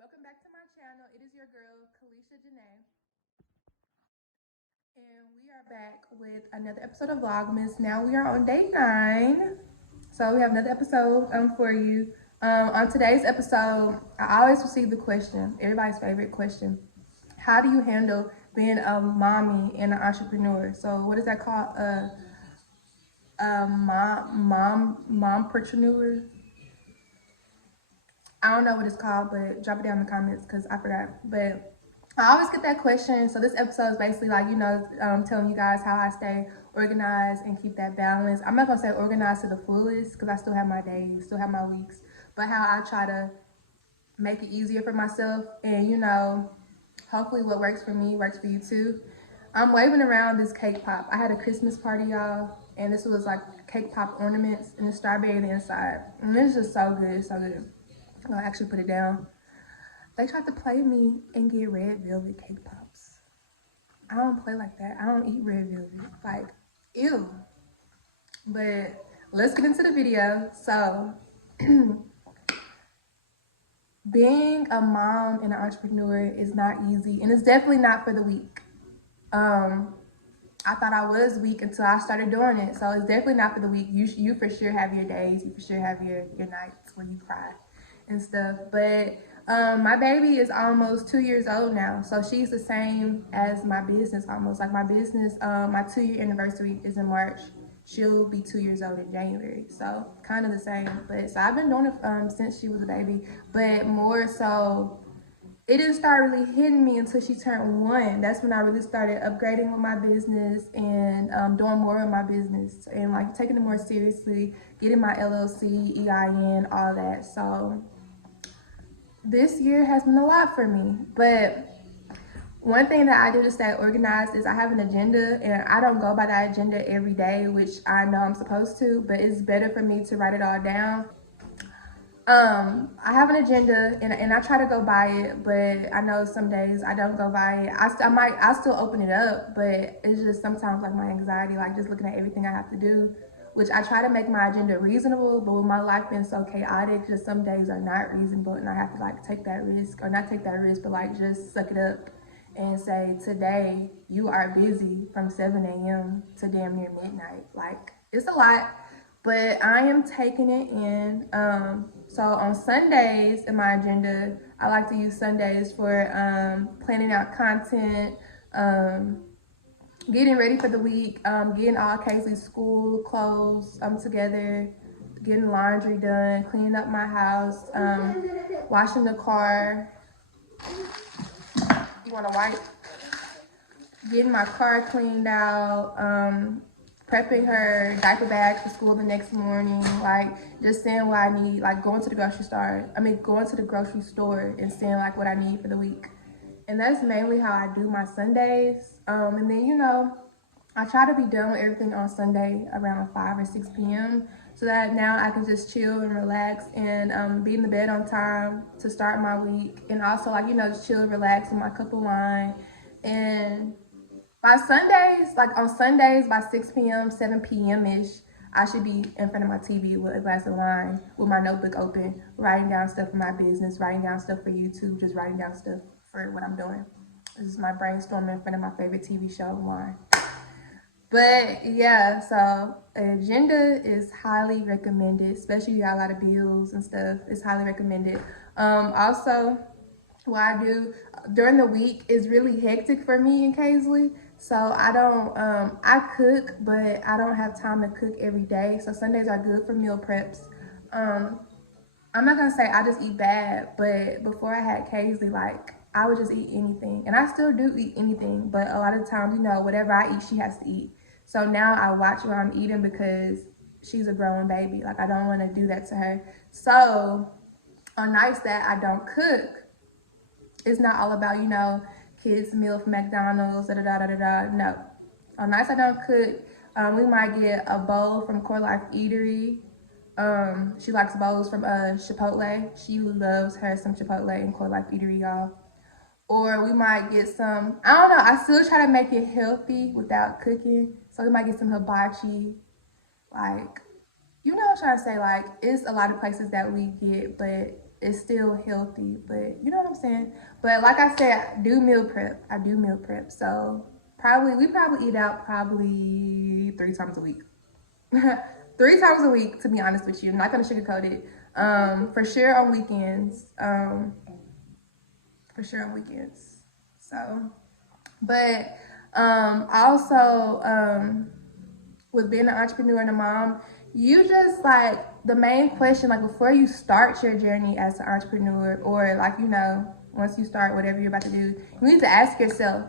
Welcome back to my channel. It is your girl, Kalisha Janae. And we are back with another episode of Vlogmas. Now we are on day 9. So we have another episode for you. On today's episode, I always receive the question, everybody's favorite question. How do you handle being a mommy and an entrepreneur? So what is that called? Mompreneur. I don't know what it's called, but drop it down in the comments because I forgot. But I always get that question. So this episode is basically like, telling you guys how I stay organized and keep that balance. I'm not going to say organized to the fullest because I still have my days, still have my weeks, but how I try to make it easier for myself. And, hopefully what works for me works for you too. I'm waving around this cake pop. I had a Christmas party, y'all, and this was like cake pop ornaments and the strawberry on the inside. And it's just so good, so good. I'm gonna actually put it down. They tried to play me and get red velvet cake pops. I don't play like that. I don't eat red velvet. Like, ew. But let's get into the video. So, being a mom and an entrepreneur is not easy, and it's definitely not for the weak. I thought I was weak until I started doing it. So it's definitely not for the weak. You for sure have your days. You for sure have your nights where you cry and stuff. But my baby is almost 2 years old now. So she's the same as my business almost. Like my business, my 2-year anniversary is in March. She'll be 2 years old in January. So kind of the same. But so I've been doing it since she was a baby. But more so, it didn't start really hitting me until she turned 1. That's when I really started upgrading with my business and doing more of my business and like taking it more seriously, getting my LLC, EIN, all that. So this year has been a lot for me. But one thing that I do to stay organized is I have an agenda, and I don't go by that agenda every day, which I know I'm supposed to, but it's better for me to write it all down. I have an agenda and I try to go by it, but I know some days I don't go by it. I'll still open it up, but it's just sometimes like my anxiety, like just looking at everything I have to do, which I try to make my agenda reasonable, but with my life being so chaotic, just some days are not reasonable and I have to like take that risk, or not take that risk, but like just suck it up and say, today you are busy from 7 a.m. to damn near midnight. Like, it's a lot, but I am taking it in. So on Sundays in my agenda, I like to use Sundays for planning out content, getting ready for the week, getting all Kaylee's school clothes together, getting laundry done, cleaning up my house, washing the car. You want to wipe? Getting my car cleaned out, prepping her diaper bag for school the next morning, like just seeing what I need, like going to the grocery store. Going to the grocery store and seeing like what I need for the week. And that's mainly how I do my Sundays. And then, I try to be done with everything on Sunday around 5 or 6 p.m. so that now I can just chill and relax and be in the bed on time to start my week. And also, just chill and relax with my cup of wine. And by Sundays, like on Sundays by 6 p.m., 7 p.m.-ish, I should be in front of my TV with a glass of wine, with my notebook open, writing down stuff for my business, writing down stuff for YouTube, just writing down stuff for what I'm doing. This is my brainstorming in front of my favorite TV show, wine. But yeah, so an agenda is highly recommended, especially if you got a lot of bills and stuff. It's highly recommended. Also, what I do during the week is really hectic for me in Kaisley. So I don't, I cook, but I don't have time to cook every day. So Sundays are good for meal preps. I'm not gonna say I just eat bad, but before I had Kaisley, like I would just eat anything. And I still do eat anything, but a lot of times, whatever I eat, she has to eat. So now I watch what I'm eating because she's a growing baby. Like I don't wanna do that to her. So on nights that I don't cook, it's not all about, kids meal from McDonald's, da-da-da-da-da. No. On nights I don't cook, we might get a bowl from Core Life Eatery. She likes bowls from Chipotle. She loves her some Chipotle and Core Life Eatery, y'all. Or we might get some, I don't know, I still try to make it healthy without cooking. So we might get some hibachi. Like, what I'm trying to say, like, it's a lot of places that we get, but it's still healthy, but you know what I'm saying. But like I said, I do meal prep. So we probably eat out probably 3 times a week. 3 times a week, to be honest with you. I'm not gonna sugarcoat it. For sure on weekends. For sure on weekends. So, but also with being an entrepreneur and a mom, you just like the main question, like before you start your journey as an entrepreneur, or like, you know, once you start whatever you're about to do, you need to ask yourself,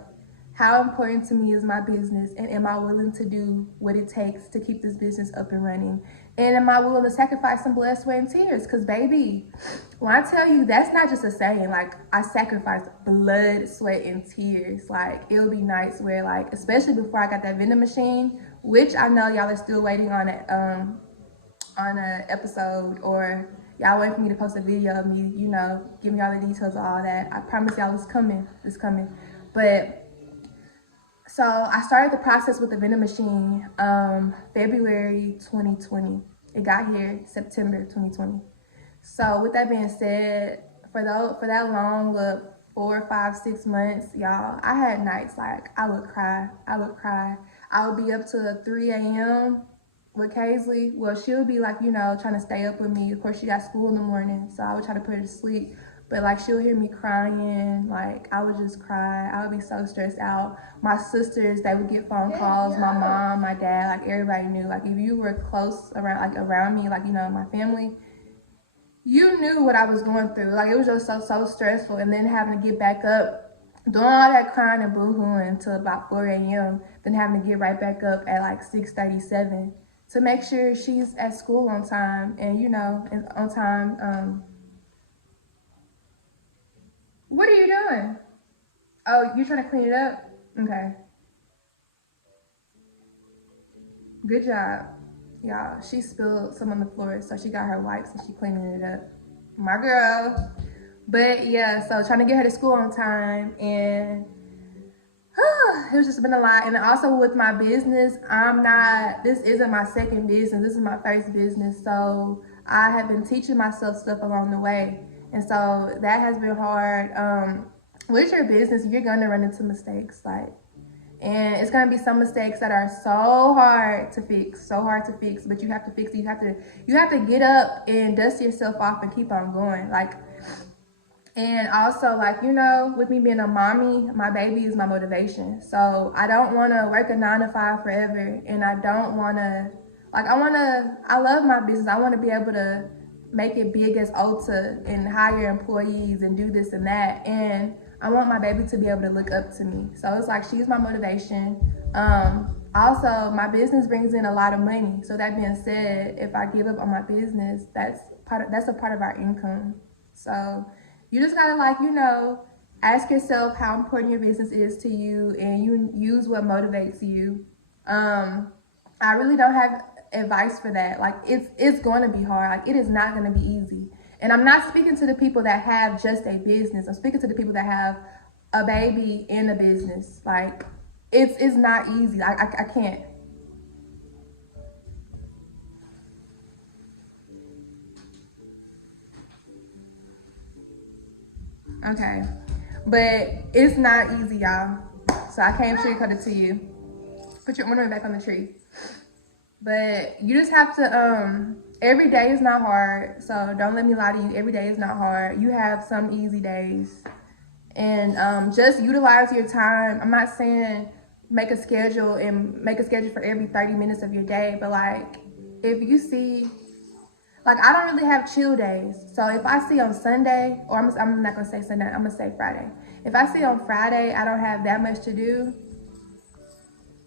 how important to me is my business, and am I willing to do what it takes to keep this business up and running? And am I willing to sacrifice some blood, sweat, and tears? Because baby, when I tell you, that's not just a saying. Like, I sacrifice blood, sweat, and tears. Like, it'll be nights where, like, especially before I got that vending machine, which I know y'all are still waiting on it, on an episode, or y'all waiting for me to post a video of me, you know, giving y'all the details of all that. I promise y'all it's coming. But so I started the process with the vending machine February 2020. It got here September 2020. So with that being said, for that long, look, 4, 5, 6 months, y'all, I had nights like I would cry. I would be up to 3 a.m. with Kaisley. Well, she'll be like, you know, trying to stay up with me. Of course, she got school in the morning, so I would try to put her to sleep. But like, she'll hear me crying. Like, I would just cry. I would be so stressed out. My sisters, they would get phone calls. My mom, my dad, like everybody knew. Like, if you were close around me, like, you know, my family, you knew what I was going through. Like, it was just so stressful. And then having to get back up, doing all that crying and boo-hooing until about 4 a.m. Then having to get right back up at like 6:37 to make sure she's at school on time and, you know, on time. What are you doing? Oh, you're trying to clean it up? Okay. Good job. Y'all, she spilled some on the floor, so she got her wipes and she cleaning it up. My girl. But yeah, so trying to get her to school on time, and it was just been a lot. And also with my business, this isn't my second business, this is my first business. So I have been teaching myself stuff along the way. And so that has been hard. With your business, you're gonna run into mistakes, like, and it's gonna be some mistakes that are so hard to fix, but you have to fix it. You have to get up and dust yourself off and keep on going. Like, and also, like, you know, with me being a mommy, my baby is my motivation. So I don't want to work a 9 to 5 forever, and I don't want to, like, I love my business. I want to be able to make it big as Ulta and hire employees and do this and that. And I want my baby to be able to look up to me. So it's like, she's my motivation. Also, my business brings in a lot of money. So that being said, if I give up on my business, that's a part of our income. So you just gotta, like, you know, ask yourself how important your business is to you, and you use what motivates you. I really don't have advice for that. Like, it's going to be hard. Like, it is not going to be easy. And I'm not speaking to the people that have just a business. I'm speaking to the people that have a baby and a business. Like, it's not easy. I can't. Okay. But it's not easy, y'all. So I can't sugarcoat it to you. Put your ornament back on the tree. But you just have to, every day is not hard. So don't let me lie to you. Every day is not hard. You have some easy days. And just utilize your time. I'm not saying make a schedule for every 30 minutes of your day. But, like, if you see, like, I don't really have chill days. So if I see on Sunday, or I'm not going to say Sunday, I'm going to say Friday. If I see on Friday I don't have that much to do,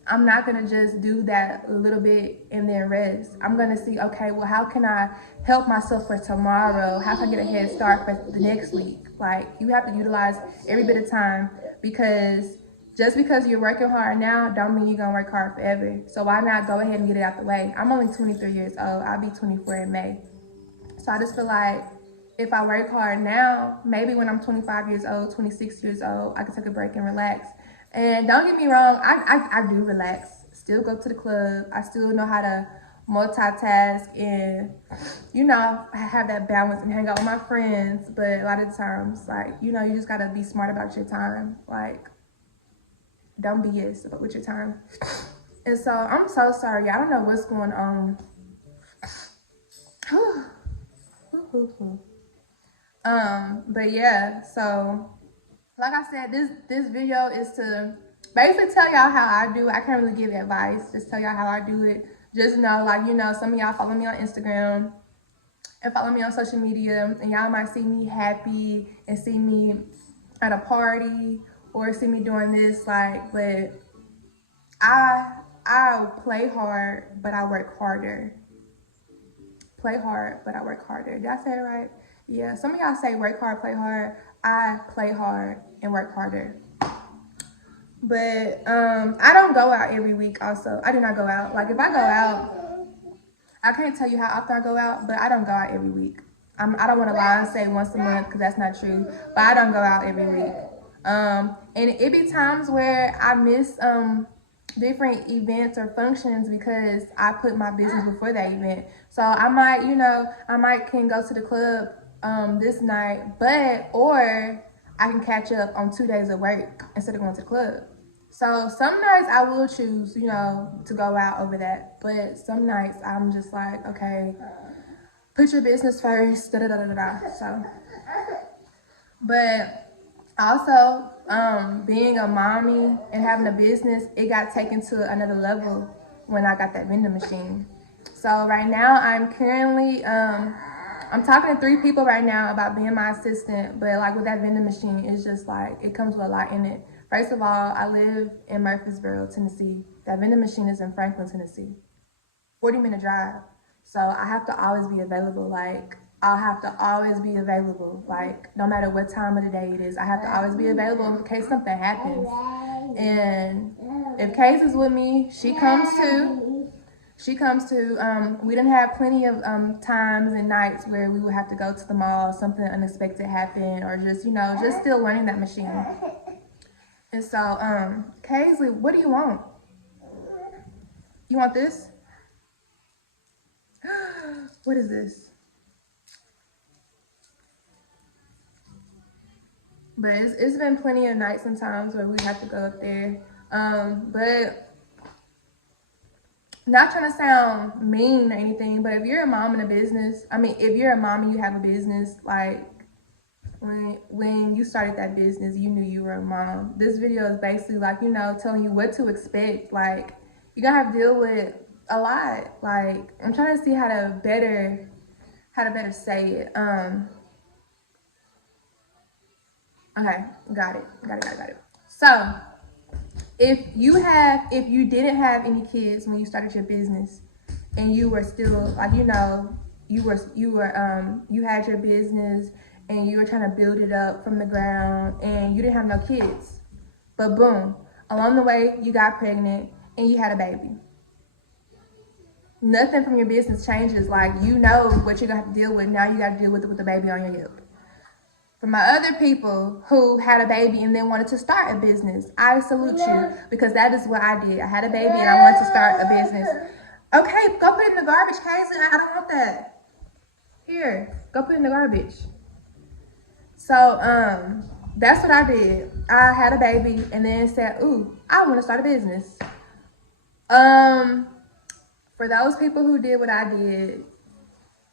I'm not going to just do that a little bit and then rest. I'm going to see, okay, well, how can I help myself for tomorrow? How can I get a head start for the next week? Like, you have to utilize every bit of time, because just because you're working hard now don't mean you're going to work hard forever. So why not go ahead and get it out the way? I'm only 23 years old. I'll be 24 in May. So I just feel like if I work hard now, maybe when I'm 25 years old, 26 years old, I can take a break and relax. And don't get me wrong, I do relax. Still go to the club. I still know how to multitask and, you know, have that balance and hang out with my friends. But a lot of times, like, you know, you just gotta be smart about your time. Like, don't BS about with your time. And so I'm so sorry. I don't know what's going on. But yeah, so like I said, this video is to basically tell y'all how I do it. I can't really give advice, just tell y'all how I do it. Just know, like, you know, some of y'all follow me on Instagram and follow me on social media, and y'all might see me happy and see me at a party or see me doing this, like, but I play hard, but I work harder. Play hard, but I work harder. Did I say it right? Yeah, some of y'all say work hard, play hard. I play hard and work harder. But I don't go out every week also. I do not go out. Like, if I go out, I can't tell you how often I go out, but I don't go out every week. I don't want to lie and say once a month because that's not true. But I don't go out every week. And it be times where I miss different events or functions because I put my business before that event. So I might, you know, can go to the club this night, or I can catch up on 2 days of work instead of going to the club. So some nights I will choose, you know, to go out over that. But some nights I'm just like, okay, put your business first, da da da da da. So, but also, being a mommy and having a business, it got taken to another level when I got that vending machine. So right now I'm currently, I'm talking to 3 people right now about being my assistant, but like with that vending machine, it's just like, it comes with a lot in it. First of all, I live in Murfreesboro, Tennessee. That vending machine is in Franklin, Tennessee. 40-minute drive. So I have to always be available. Like, I'll have to always be available. Like, no matter what time of the day it is, I have to always be available in case something happens. And if Kay's is with me, she comes too. We done have plenty of times and nights where we would have to go to the mall, something unexpected happened, or just, you know, just still learning that machine. And so, Kaysley, what do you want? You want this? What is this? But it's been plenty of nights and times where we have to go up there. But not trying to sound mean or anything, but if you're a mom in a business, if you're a mom and you have a business, like when you started that business, you knew you were a mom. This video is basically like, you know, telling you what to expect. Like, you're gonna have to deal with a lot. Like, I'm trying to see how to better say it. Okay, got it. So, if you didn't have any kids when you started your business, and you were still, like, you know, you had your business and you were trying to build it up from the ground and you didn't have no kids, but boom, along the way you got pregnant and you had a baby. Nothing from your business changes. Like, you know what you're gonna have to deal with. Now you got to deal with it with the baby on your hip. For my other people who had a baby and then wanted to start a business, I salute you, because that is what I did. I had a baby and I wanted to start a business. Okay, go put it in the garbage, Casey. I don't want that. Here, go put it in the garbage. So, that's what I did. I had a baby and then said, ooh, I want to start a business. For those people who did what I did,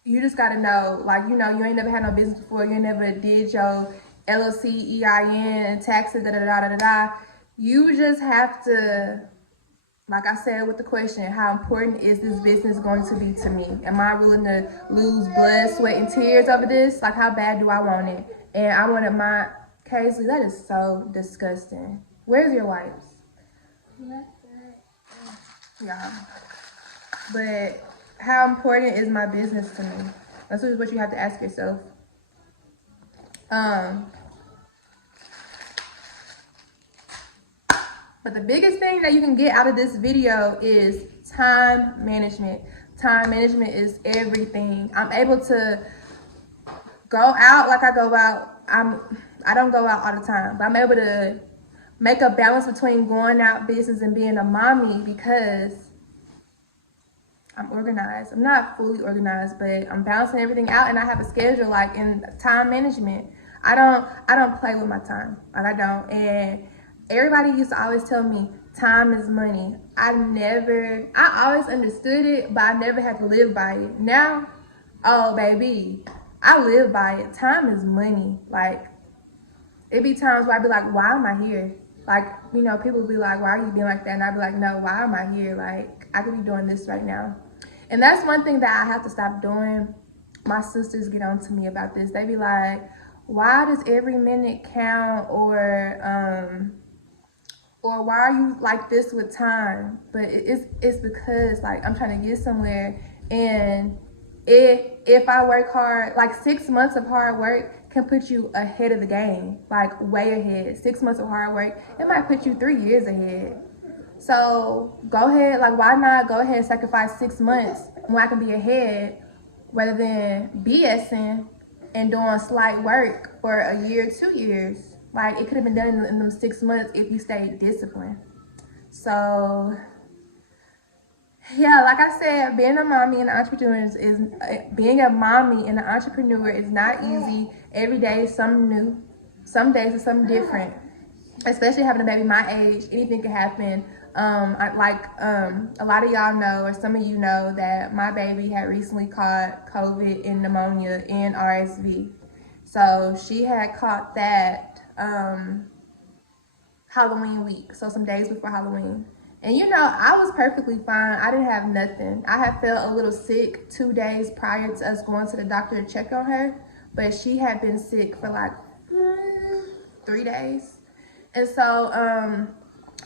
you just gotta know, like, you know, you ain't never had no business before, you never did your LLC, EIN, taxes, da-da-da-da-da-da. You just have to, like I said with the question, how important is this business going to be to me? Am I willing to lose blood, sweat, and tears over this? Like, how bad do I want it? And I wanted my, Casey, that is so disgusting. Where's your wipes? Yeah. But how important is my business to me? That's what you have to ask yourself. But the biggest thing that you can get out of this video is time management. Time management is everything. I'm able to go out like I go out. I don't go out all the time, but I'm able to make a balance between going out business and being a mommy, because I'm organized. I'm not fully organized, but I'm balancing everything out, and I have a schedule, like in time management. I don't play with my time. Like I don't. And everybody used to always tell me time is money. I always understood it, but I never had to live by it. Now, oh baby, I live by it. Time is money. Like it be times where I be like, why am I here? Like, you know, people be like, why are you being like that? And I be like, no, why am I here? Like, I could be doing this right now. And that's one thing that I have to stop doing. My sisters get on to me about this. They be like, why does every minute count? Or why are you like this with time? But it's because like I'm trying to get somewhere, and if I work hard, like 6 months of hard work can put you ahead of the game, like way ahead. 6 months of hard work, it might put you 3 years ahead. So go ahead, like why not go ahead and sacrifice 6 months when I can be ahead rather than BSing and doing slight work for a year, 2 years. Like it could have been done in them 6 months if you stayed disciplined. So yeah, like I said, being a mommy and an entrepreneur is not easy. Every day is something new. Some days is something different. Especially having a baby my age, anything can happen. A lot of y'all know, or some of you know, that my baby had recently caught COVID and pneumonia and RSV. So she had caught that Halloween week, so some days before Halloween. And you know, I was perfectly fine. I didn't have nothing. I had felt a little sick 2 days prior to us going to the doctor to check on her, but she had been sick for like 3 days. And so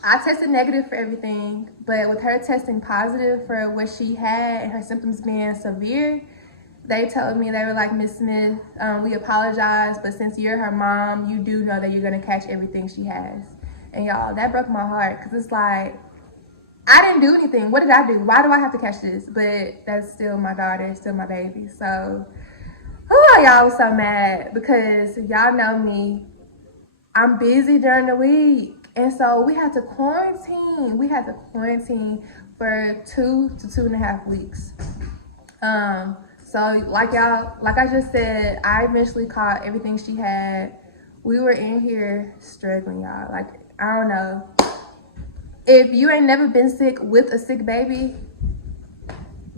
I tested negative for everything, but with her testing positive for what she had and her symptoms being severe, they told me, they were like, Miss Smith, we apologize, but since you're her mom, you do know that you're gonna catch everything she has. And y'all, that broke my heart, because it's like, I didn't do anything. What did I do? Why do I have to catch this? But that's still my daughter, still my baby. So, oh, y'all was so mad, because y'all know me. I'm busy during the week. And so we had to quarantine. We had to quarantine for 2 to 2.5 weeks. So like I just said, I eventually caught everything she had. We were in here struggling, y'all. Like, I don't know. If you ain't never been sick with a sick baby,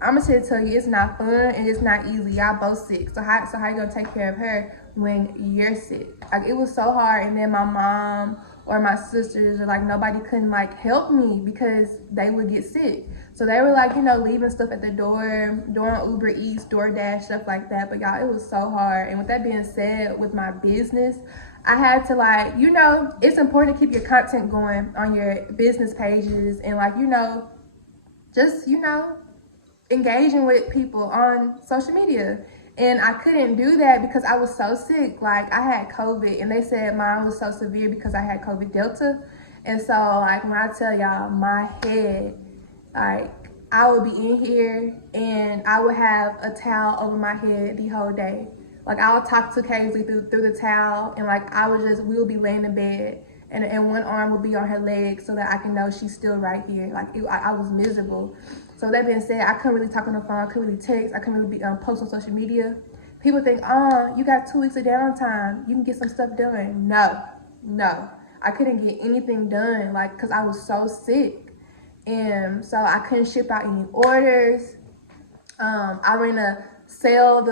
I'm just here to tell you, it's not fun and it's not easy. Y'all both sick. So how you gonna take care of her when you're sick? Like, it was so hard. And then my mom or my sisters, or like nobody couldn't like help me because they would get sick. So they were like, you know, leaving stuff at the door, doing Uber Eats, DoorDash, stuff like that. But y'all, it was so hard. And with that being said, with my business, I had to like, you know, it's important to keep your content going on your business pages and like, you know, just, you know, engaging with people on social media. And I couldn't do that because I was so sick. Like, I had COVID, and they said mine was so severe because I had COVID Delta. And so, like, when I tell y'all, my head, like, I would be in here and I would have a towel over my head the whole day. Like, I would talk to Kaylee through the towel, and like, we would be laying in bed, and one arm would be on her leg so that I can know she's still right here. Like, I was miserable. So that being said, I couldn't really talk on the phone, I couldn't really text, I couldn't really post on social media. People think, oh, you got 2 weeks of downtime, you can get some stuff done. No, I couldn't get anything done, like, because I was so sick. And so I couldn't ship out any orders. I ran a sale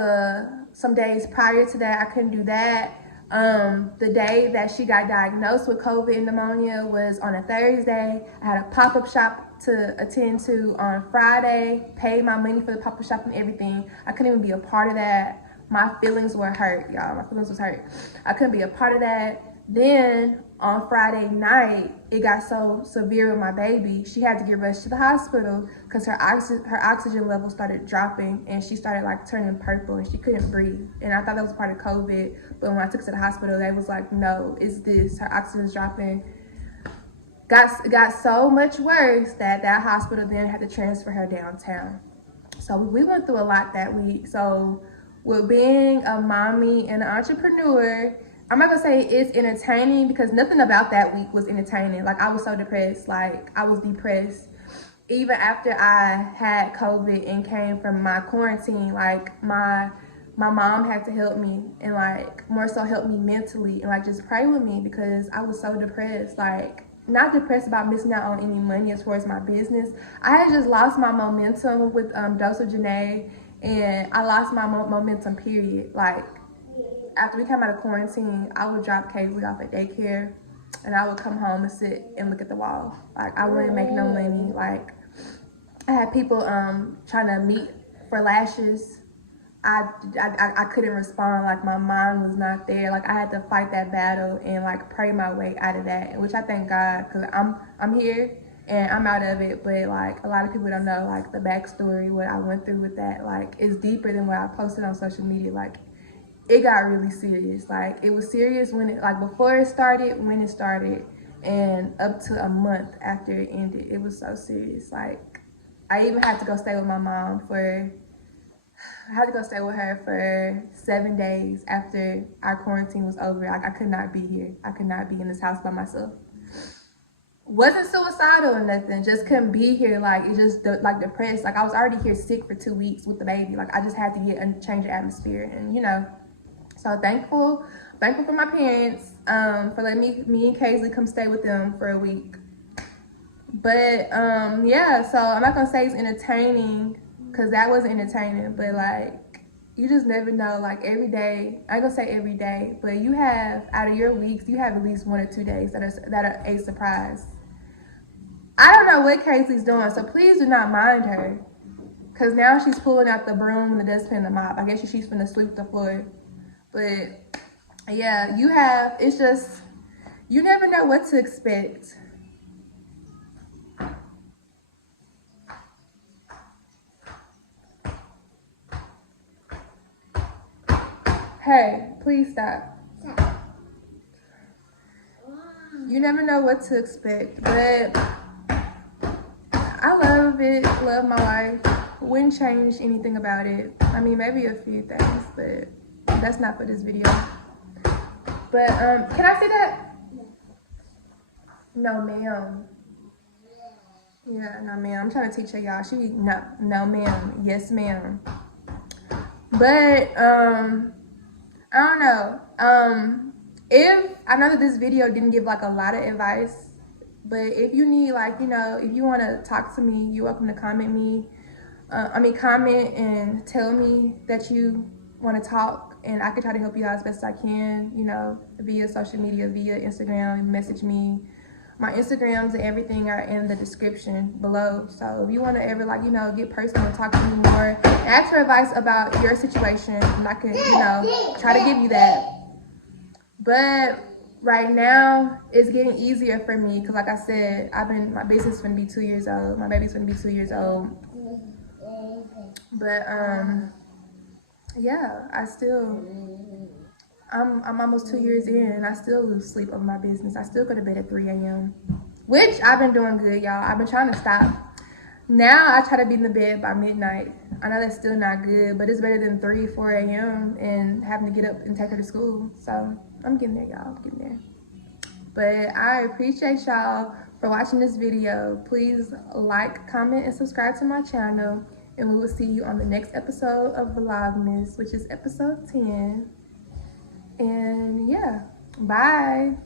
some days prior to that, I couldn't do that. The day that she got diagnosed with COVID and pneumonia was on a Thursday. I had a pop-up shop to attend to on Friday, paid my money for the pop-up shop and everything. I couldn't even be a part of that. My feelings were hurt, y'all. My feelings was hurt. I couldn't be a part of that. Then on Friday night, it got so severe with my baby, she had to get rushed to the hospital because her oxygen level started dropping, and she started like turning purple and she couldn't breathe. And I thought that was part of COVID, but when I took her to the hospital, they was like, no, it's this. Her oxygen's dropping. Got so much worse that hospital then had to transfer her downtown. So we went through a lot that week. So with being a mommy and an entrepreneur, I'm not gonna say it's entertaining because nothing about that week was entertaining. Like, I was so depressed. Like, I was depressed. even after I had COVID and came from my quarantine, like my mom had to help me and like more so help me mentally and like just pray with me because I was so depressed. Like not depressed about missing out on any money as far as my business. I had just lost my momentum with Dose of Janae, and I lost my momentum period. Like after we came out of quarantine, I would drop Kaylee off at daycare and I would come home and sit and look at the wall. Like I wouldn't make no money. Like I had people trying to meet for lashes. I couldn't respond. Like my mind was not there. Like I had to fight that battle and like pray my way out of that, which I thank God because I'm here and I'm out of it. But like a lot of people don't know like the backstory, what I went through with that. Like it's deeper than what I posted on social media. Like it got really serious. Like it was serious when it like before it started, when it started, and up to a month after it ended. It was so serious. Like I even had to go stay with my mom I had to go stay with her for 7 days after our quarantine was over. Like I could not be here. I could not be in this house by myself. Wasn't suicidal or nothing. Just couldn't be here. Like it just like depressed. Like I was already here sick for 2 weeks with the baby. Like I just had to get and change the atmosphere. And you know, so thankful for my parents for letting me and Kaylee come stay with them for a week. But yeah, so I'm not gonna say it's entertaining because that wasn't entertaining, but like you just never know. Like every day, I ain't gonna say every day, but you have out of your weeks, you have at least 1 or 2 days that are a surprise. I don't know what Casey's doing, so please do not mind her, cause now she's pulling out the broom and the dustpan and the mop. I guess she's gonna sweep the floor, but yeah, it's just you never know what to expect. Hey, please stop. You never know what to expect, but I love it, love my life. Wouldn't change anything about it. I mean, maybe a few things, but that's not for this video. But, can I see that? No, ma'am. Yeah, no, ma'am. I'm trying to teach her, y'all. No, ma'am. Yes, ma'am. But, I don't know. If I know that this video didn't give like a lot of advice, but if you need like, you know, if you want to talk to me, you're welcome to comment and tell me that you want to talk, and I can try to help you out as best as I can, you know, via social media, via Instagram, message me. My Instagrams and everything are in the description below. So if you want to ever like, you know, get personal and talk to me more, ask for advice about your situation, and I could, you know, try to give you that. But right now it's getting easier for me because like I said, my business is gonna be 2 years old. My baby's gonna be 2 years old. But yeah, I'm almost 2 years in and I still lose sleep over my business. I still go to bed at 3 a.m. Which I've been doing good, y'all. I've been trying to stop. Now I try to be in the bed by midnight. I know that's still not good, but it's better than 3, 4 a.m. and having to get up and take her to school. So I'm getting there, y'all. I'm getting there. But I appreciate y'all for watching this video. Please like, comment, and subscribe to my channel. And we will see you on the next episode of Vlogmas, which is episode 10. And yeah, bye.